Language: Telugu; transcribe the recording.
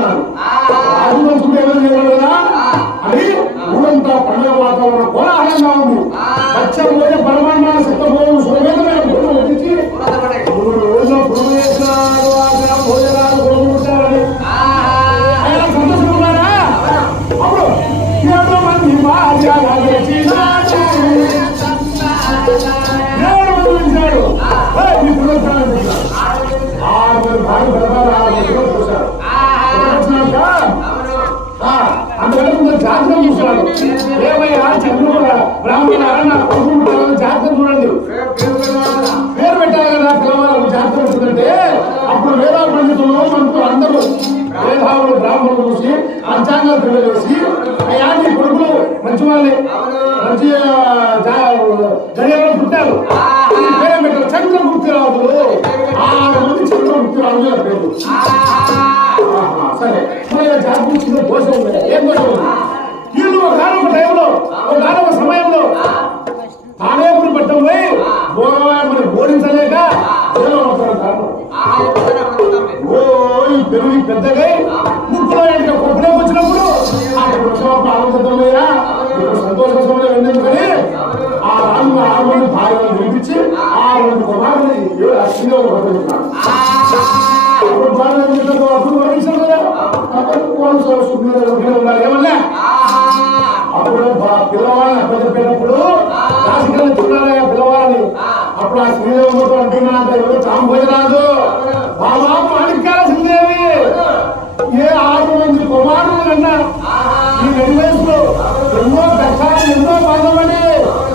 వచ్చినాడు. రాజు మంచుకుంటే ఏమైనా చేయగలరు కదా అని ఊరంతా పండుగ వాతావరణం కోలాహలంగా ఉంది. పచ్చని రోజు పరమాన్న సిద్ధపోవడం సురవేదమైన భోజనం వడ్డించి 3 రోజుల పురుగు చేసినాడు. అక్కడ భోజనాలు కొనుక్కుంటారని ఆయన సంతోషకున్నారా? అప్పుడు 7 మంది భార్యలు చేసినాడు. 7 మంది పిలిచాడు. మీ పునరుత్థానం చేశాడు. 6 మంది భార్య పిల్లలు 6 మంది చూశారు. అందువల్ల జాతకం చూస్తున్నాడు. ఏమయ్యా చంద్రుడు బ్రాహ్మణ జాతకం చూడండి. పేరు పెట్టాలి కదా పిల్లవాళ్ళు. జాతకం వచ్చిందంటే అప్పుడు వేదా పండితులు మనకు అందరూ వేదావులు బ్రాహ్మణులు చూసి పంచాంగాలు తెలియజేసి అయ్యా నీ కొడుకులు మంచి వాళ్ళే మంచి గడియలో పుట్టారు. పేరు పెట్టారు. చంద్రగుప్తి రాజులు 6 మంది చంద్రగుప్తి రాజులు పేరు. సరే జాతకం వచ్చిందో దోషం ఉంది. ఏం దోషం ఉంది? వీళ్ళు ఒకనొక టైంలో ఒకనొక సమయంలో తానేపురి పట్టం పోయి మరి ఓడించలేక ఈ పెరుగు పెద్దగా ముక్కులో ఎంట కొప్పులోకి వచ్చినప్పుడు ఆలోచిద్దామయ్యా సంతోషంగా ఎందుకని ఆ రాజు 6 మంది భార్యలను పిలిపించి 6 మంది కుమారుని ఏమన్నా అప్పుడు పిల్లవాళ్ళని పెద్దప్పుడు రాజకీయాలు చూడాలి పిల్లవాళ్ళని. అప్పుడు ఆ శ్రీదేవి అంటున్నా చాంభోజరాజు బాబా మాణిక్యాల శ్రీదేవి ఏ 6 మంది కుమారులు అన్నా ఈ 2 వయసులో ఎన్నో కష్టాలు ఎన్నో బాధలు